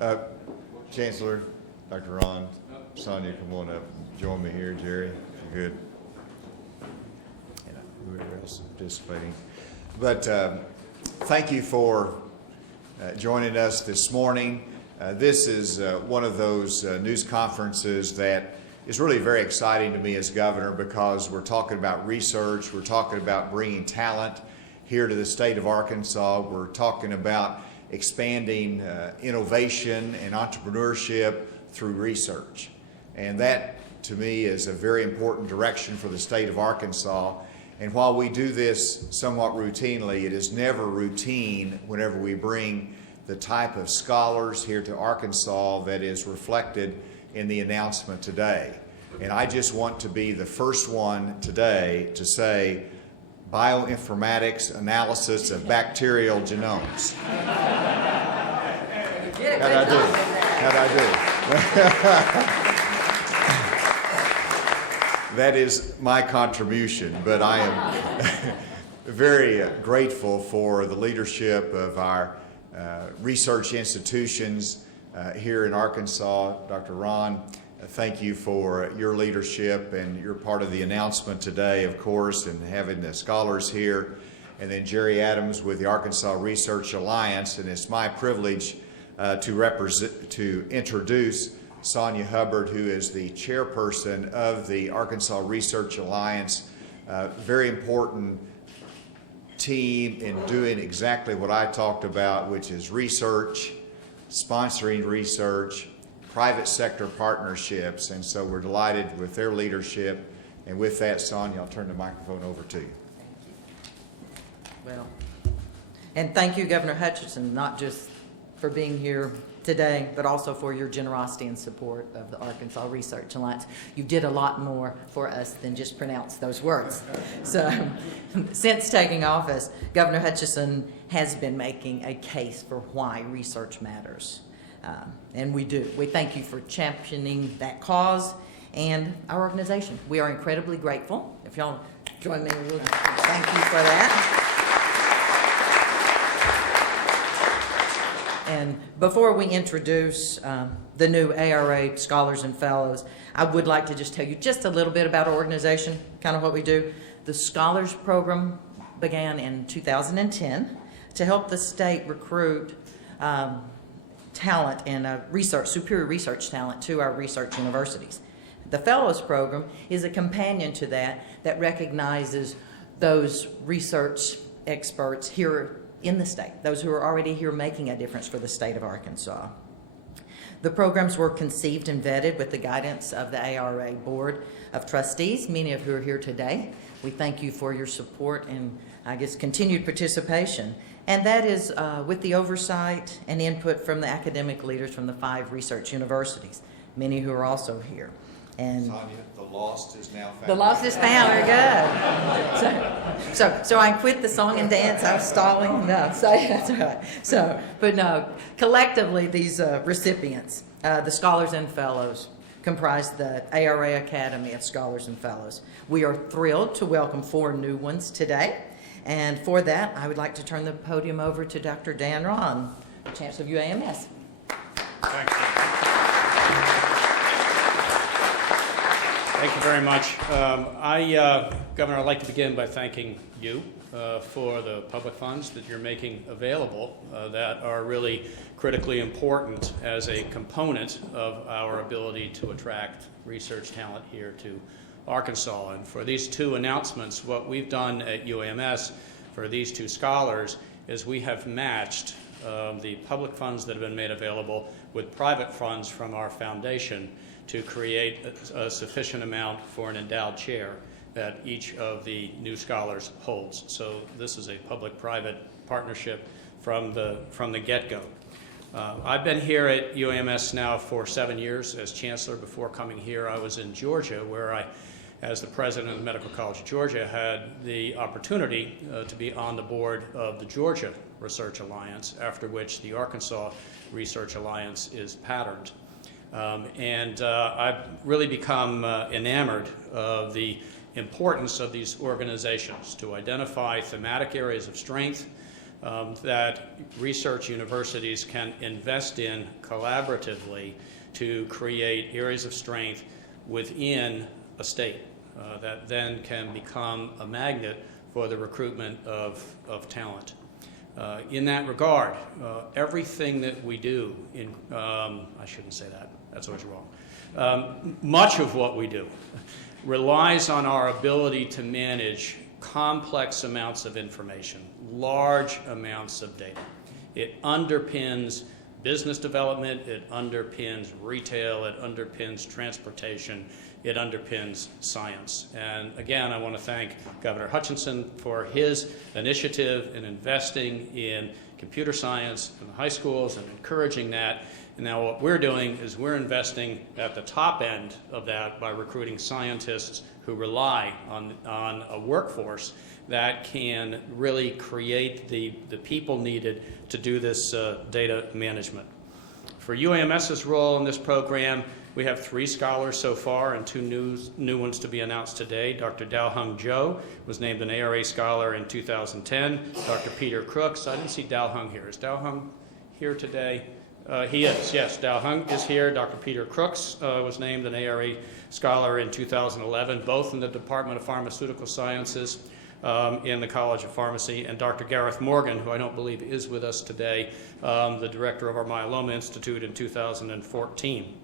Uh, Chancellor, Dr. Ron, Sonia, come on up. Join me here, Jerry. Good. And whoever else is participating. But thank you for joining us this morning. This is one of those news conferences that is really very exciting to me as governor, because we're talking about research, we're talking about bringing talent here to the state of Arkansas, we're talking about expanding innovation and entrepreneurship through research. And that, to me, is a very important direction for the state of Arkansas. And while we do this somewhat routinely, it is never routine whenever we bring the type of scholars here to Arkansas that is reflected in the announcement today. And I just want to be the first one today to say bioinformatics analysis of bacterial genomes. How'd I do? How'd I do? That is my contribution, but I am very grateful for the leadership of our research institutions here in Arkansas. Dr. Ron, thank you for your leadership, and you're part of the announcement today, of course, and having the scholars here. And then Jerry Adams with the Arkansas Research Alliance, and it's my privilege to introduce Sonia Hubbard, who is the chairperson of the Arkansas Research Alliance. Very important team in doing exactly what I talked about, which is research, sponsoring research, private sector partnerships, and so we're delighted with their leadership. And with that, Sonia, I'll turn the microphone over to you. Well, and thank you, Governor Hutchinson, not just for being here today, but also for your generosity and support of the Arkansas Research Alliance. You did a lot more for us than just pronounce those words. So, since taking office, Governor Hutchinson has been making a case for why research matters. And we do. We thank you for championing that cause and our organization. We are incredibly grateful. If y'all join me, we'll thank you for that. And before we introduce the new ARA Scholars and Fellows, I would like to just tell you just a little bit about our organization, kind of what we do. The Scholars Program began in 2010 to help the state recruit talent and superior research talent to our research universities. The Fellows Program is a companion to that recognizes those research experts here in the state, those who are already here making a difference for the state of Arkansas. The programs were conceived and vetted with the guidance of the ARA Board of Trustees, many of who are here today. We thank you for your support and, I guess, continued participation. And that is with the oversight and input from the academic leaders from the 5 research universities, many who are also here. And Sonia, the lost is now found. The lost is found. We're good. So I quit the song and dance. I was stalling. No, so that's all right. But no, collectively, these recipients, the Scholars and Fellows, comprise the ARA Academy of Scholars and Fellows. We are thrilled to welcome 4 new ones today. And for that, I would like to turn the podium over to Dr. Dan Ron, Chancellor of UAMS. Thank you. Thank you very much. Governor, I'd like to begin by thanking you for the public funds that you're making available that are really critically important as a component of our ability to attract research talent here to Arkansas. And for these 2 announcements, what we've done at UAMS for these 2 scholars is we have matched the public funds that have been made available with private funds from our foundation to create a sufficient amount for an endowed chair that each of the new scholars holds. So this is a public-private partnership from the get-go. I've been here at UAMS now for 7 years as chancellor. Before coming here, I was in Georgia, where I, as the president of the Medical College of Georgia, had the opportunity to be on the board of the Georgia Research Alliance, after which the Arkansas Research Alliance is patterned. I've really become enamored of the importance of these organizations to identify thematic areas of strength, that research universities can invest in collaboratively to create areas of strength within a state that then can become a magnet for the recruitment of talent. In that regard, everything that we do I shouldn't say that, that's always wrong. Much of what we do relies on our ability to manage complex amounts of information, large amounts of data. It underpins business development, it underpins retail, it underpins transportation, it underpins science. And again, I want to thank Governor Hutchinson for his initiative in investing in computer science in the high schools and encouraging that. And now what we're doing is we're investing at the top end of that by recruiting scientists who rely on a workforce that can really create the people needed to do this data management. For UAMS's role in this program, we have 3 scholars so far and 2 new ones to be announced today. Dr. Dao-Hung Jo was named an ARA scholar in 2010. Dr. Peter Crooks, I didn't see Dao-Hung here. Is Dao-Hung here today? He is, yes. Dao-Hung is here. Dr. Peter Crooks was named an ARA scholar in 2011, both in the Department of Pharmaceutical Sciences in the College of Pharmacy, and Dr. Gareth Morgan, who I don't believe is with us today, the director of our Myeloma Institute in 2014.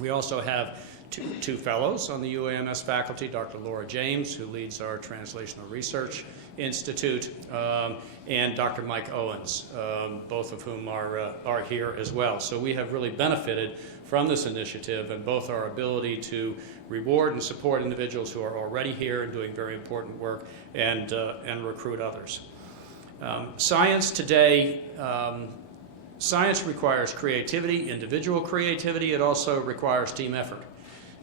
We also have two fellows on the UAMS faculty, Dr. Laura James, who leads our Translational Research Institute, and Dr. Mike Owens, both of whom are here as well. So we have really benefited from this initiative and both our ability to reward and support individuals who are already here and doing very important work and recruit others. Science today, science requires creativity, individual creativity. It also requires team effort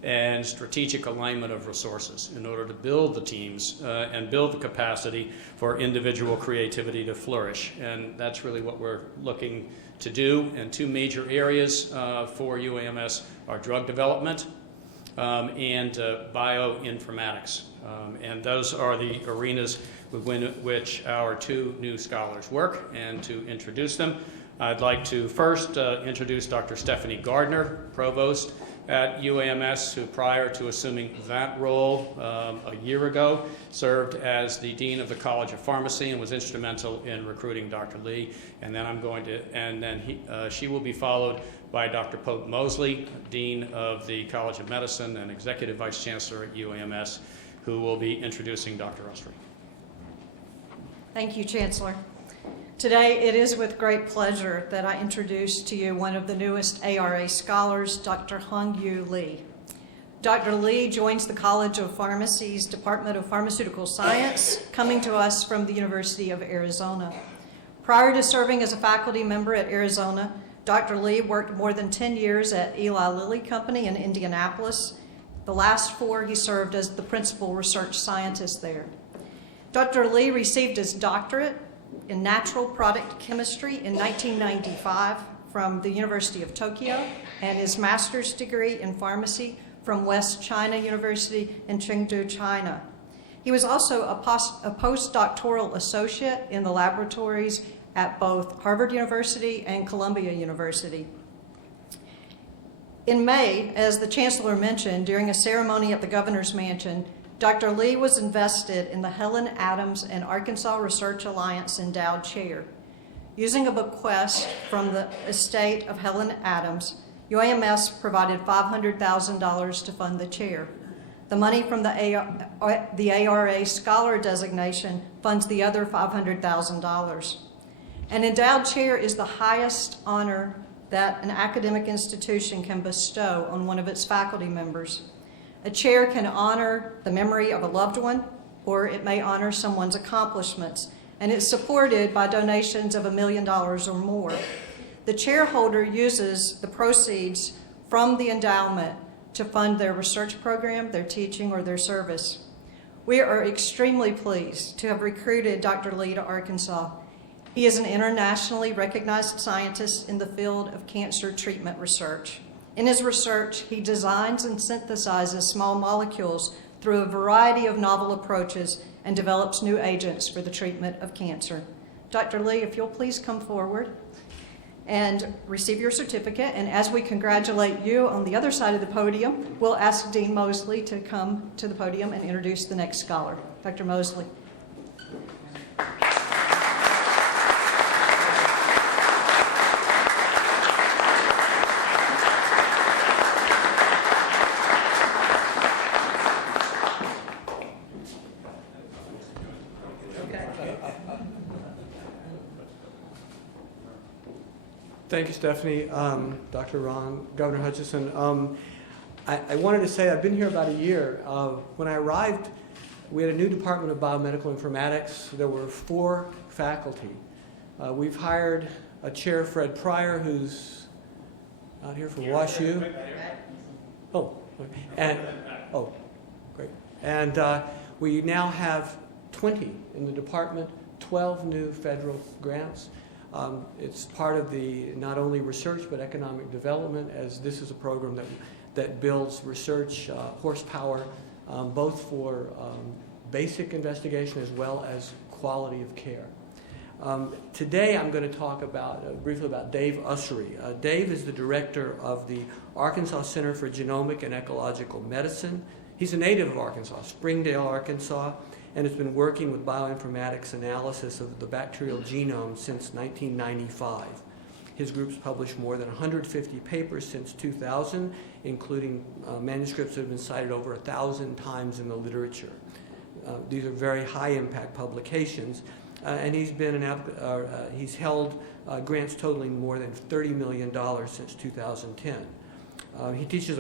and strategic alignment of resources in order to build the teams and build the capacity for individual creativity to flourish. And that's really what we're looking to do. And 2 major areas for UAMS are drug development and bioinformatics. And those are the arenas within which our 2 new scholars work. And to introduce them, I'd like to first introduce Dr. Stephanie Gardner, Provost at UAMS, who prior to assuming that role a year ago served as the Dean of the College of Pharmacy and was instrumental in recruiting Dr. Lee. And then she will be followed by Dr. Pope Mosley, Dean of the College of Medicine and Executive Vice Chancellor at UAMS, who will be introducing Dr. Ustry. Thank you, Chancellor. Today, it is with great pleasure that I introduce to you one of the newest ARA scholars, Dr. Hung-Yu Lee. Dr. Lee joins the College of Pharmacy's Department of Pharmaceutical Science, coming to us from the University of Arizona. Prior to serving as a faculty member at Arizona, Dr. Lee worked more than 10 years at Eli Lilly Company in Indianapolis. The last 4, he served as the principal research scientist there. Dr. Lee received his doctorate in natural product chemistry in 1995 from the University of Tokyo and his master's degree in pharmacy from West China University in Chengdu, China. He was also a postdoctoral associate in the laboratories at both Harvard University and Columbia University. In May, as the Chancellor mentioned, during a ceremony at the Governor's Mansion, Dr. Lee was invested in the Helen Adams and Arkansas Research Alliance Endowed Chair. Using a bequest from the estate of Helen Adams, UAMS provided $500,000 to fund the chair. The money from the ARA Scholar designation funds the other $500,000. An endowed chair is the highest honor that an academic institution can bestow on one of its faculty members. A chair can honor the memory of a loved one, or it may honor someone's accomplishments, and it's supported by donations of $1 million or more. The chair holder uses the proceeds from the endowment to fund their research program, their teaching, or their service. We are extremely pleased to have recruited Dr. Lee to Arkansas. He is an internationally recognized scientist in the field of cancer treatment research. In his research, he designs and synthesizes small molecules through a variety of novel approaches and develops new agents for the treatment of cancer. Dr. Lee, if you'll please come forward and receive your certificate. And as we congratulate you on the other side of the podium, we'll ask Dean Mosley to come to the podium and introduce the next scholar. Dr. Mosley. Thank you, Stephanie. Dr. Ron, Governor Hutchinson. I wanted to say I've been here about a year. When I arrived, we had a new Department of Biomedical Informatics. There were 4 faculty. We've hired a chair, Fred Pryor, who's out here from WashU. Oh, and great. And we now have 20 in the department, 12 new federal grants. It's part of the not only research but economic development, as this is a program that builds research horsepower, both for basic investigation as well as quality of care. Today I'm going to talk briefly about Dave Ussery. Dave is the director of the Arkansas Center for Genomic and Ecological Medicine. He's a native of Arkansas, Springdale, Arkansas, and has been working with bioinformatics analysis of the bacterial genome since 1995. His group's published more than 150 papers since 2000, including manuscripts that have been cited over 1,000 times in the literature. These are very high-impact publications, and he's held grants totaling more than $30 million since 2010.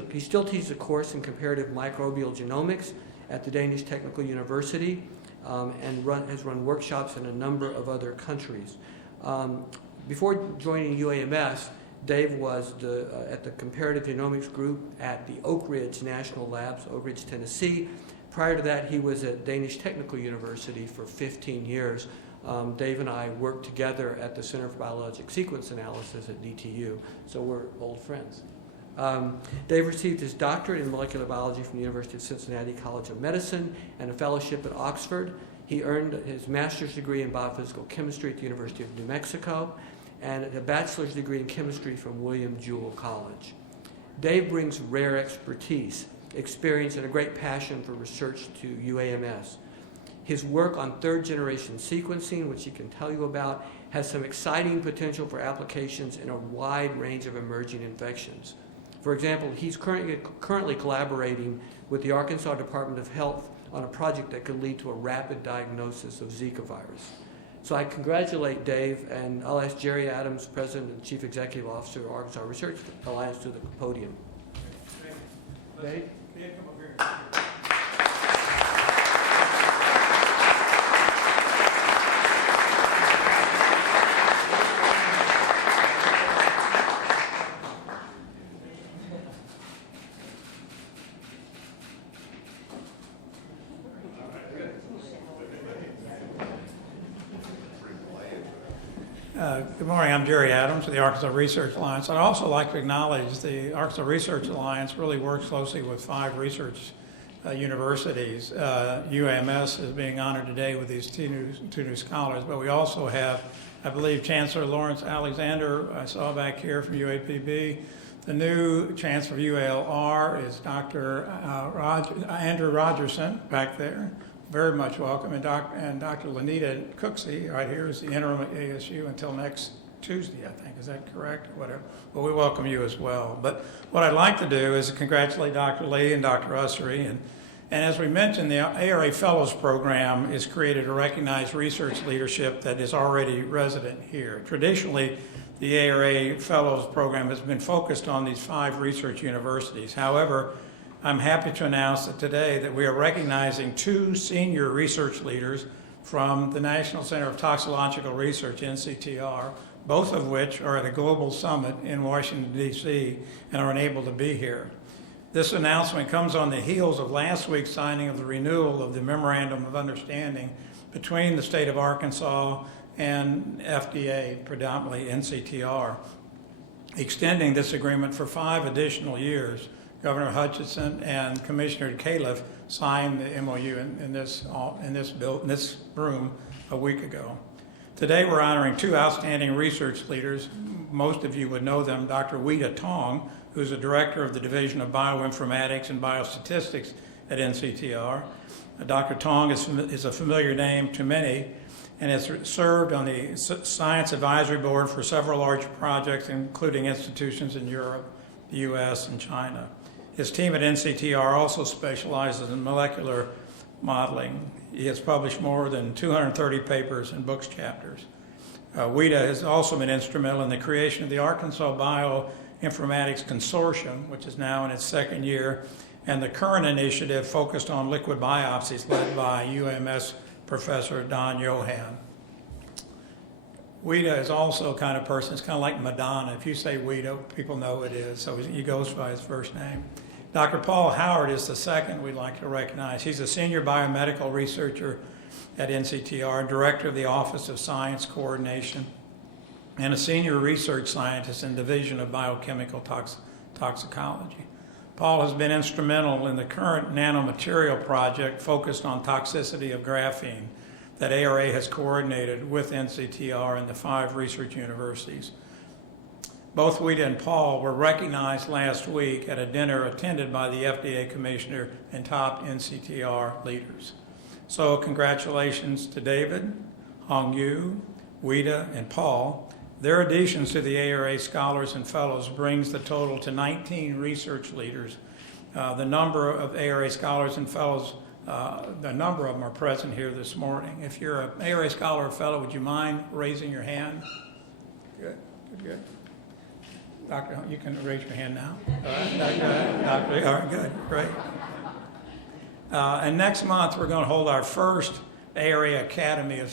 He still teaches a course in comparative microbial genomics at the Danish Technical University, and has run workshops in a number of other countries. Before joining UAMS, Dave was at the Comparative Genomics Group at the Oak Ridge National Labs, Oak Ridge, Tennessee. Prior to that, he was at Danish Technical University for 15 years. Dave and I worked together at the Center for Biologic Sequence Analysis at DTU, so we're old friends. Dave received his doctorate in molecular biology from the University of Cincinnati College of Medicine and a fellowship at Oxford. He earned his master's degree in biophysical chemistry at the University of New Mexico and a bachelor's degree in chemistry from William Jewell College. Dave brings rare expertise, experience, and a great passion for research to UAMS. His work on third-generation sequencing, which he can tell you about, has some exciting potential for applications in a wide range of emerging infections. For example, he's currently collaborating with the Arkansas Department of Health on a project that could lead to a rapid diagnosis of Zika virus. So I congratulate Dave, and I'll ask Jerry Adams, President and Chief Executive Officer of Arkansas Research Alliance, to the podium. Dave? Come over here. Good morning, I'm Jerry Adams of the Arkansas Research Alliance. I'd also like to acknowledge the Arkansas Research Alliance really works closely with 5 research universities. UAMS is being honored today with these two new scholars, but we also have, I believe, Chancellor Lawrence Alexander, I saw back here from UAPB. The new Chancellor of UALR is Dr. Andrew Rogerson back there. Very much welcome, and Dr. Lanita Cooksey right here is the interim at ASU until next Tuesday, I think. Is that correct? Or whatever. Well, we welcome you as well. But what I'd like to do is congratulate Dr. Lee and Dr. Ussery. And as we mentioned, the ARA Fellows Program is created to recognize research leadership that is already resident here. Traditionally, the ARA Fellows Program has been focused on these 5 research universities. However, I'm happy to announce that today that we are recognizing 2 senior research leaders from the National Center of Toxicological Research, NCTR, both of which are at a global summit in Washington, D.C., and are unable to be here. This announcement comes on the heels of last week's signing of the renewal of the Memorandum of Understanding between the state of Arkansas and FDA, predominantly NCTR, extending this agreement for 5 additional years. Governor Hutchinson and Commissioner Califf signed the MOU in this room a week ago. Today we're honoring two outstanding research leaders. Most of you would know them, Dr. Wita Tong, who's the director of the Division of Bioinformatics and Biostatistics at NCTR. Dr. Tong is a familiar name to many and has served on the Science Advisory Board for several large projects, including institutions in Europe, the U.S., and China. His team at NCTR also specializes in molecular modeling. He has published more than 230 papers and books chapters. Wita has also been instrumental in the creation of the Arkansas Bioinformatics Consortium, which is now in its second year, and the current initiative focused on liquid biopsies led by UMS Professor Don Johan. Wita is also a kind of person, it's kind of like Madonna. If you say Wita, people know who it is, so he goes by his first name. Dr. Paul Howard is the second we'd like to recognize. He's a senior biomedical researcher at NCTR, director of the Office of Science Coordination, and a senior research scientist in the Division of Biochemical Toxicology. Paul has been instrumental in the current nanomaterial project focused on toxicity of graphene that ARA has coordinated with NCTR and the 5 research universities. Both Wita and Paul were recognized last week at a dinner attended by the FDA Commissioner and top NCTR leaders. So congratulations to David, Hong Yu, Wita, and Paul. Their additions to the ARA Scholars and Fellows brings the total to 19 research leaders. The number of ARA Scholars and Fellows, the number of them are present here this morning. If you're an ARA Scholar or Fellow, would you mind raising your hand? Good, good, good. Doctor, you can raise your hand now. All right, Doctor, all right, good, great. And next month, we're going to hold our first ARA Academy of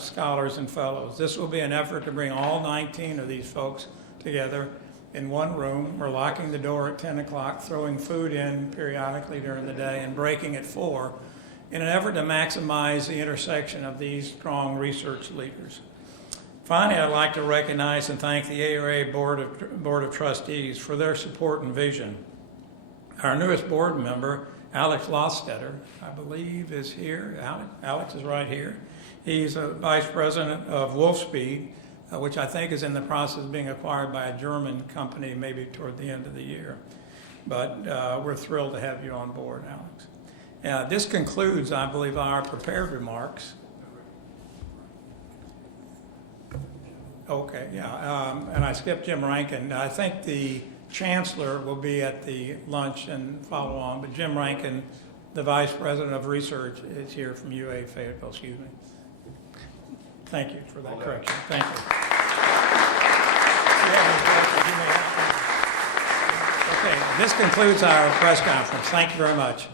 Scholars and Fellows. This will be an effort to bring all 19 of these folks together in one room. We're locking the door at 10 o'clock, throwing food in periodically during the day, and breaking at 4 in an effort to maximize the intersection of these strong research leaders. Finally, I'd like to recognize and thank the ARA Board of Trustees for their support and vision. Our newest board member, Alex Lostetter, I believe, is here. Alex is right here. He's a vice president of Wolfspeed, which I think is in the process of being acquired by a German company maybe toward the end of the year. But we're thrilled to have you on board, Alex. This concludes, I believe, our prepared remarks. Okay, yeah, and I skipped Jim Rankin. I think the Chancellor will be at the lunch and follow on, but Jim Rankin, the Vice President of Research, is here from UA Fayetteville, excuse me. Thank you for that correction. Thank you. Okay, this concludes our press conference. Thank you very much.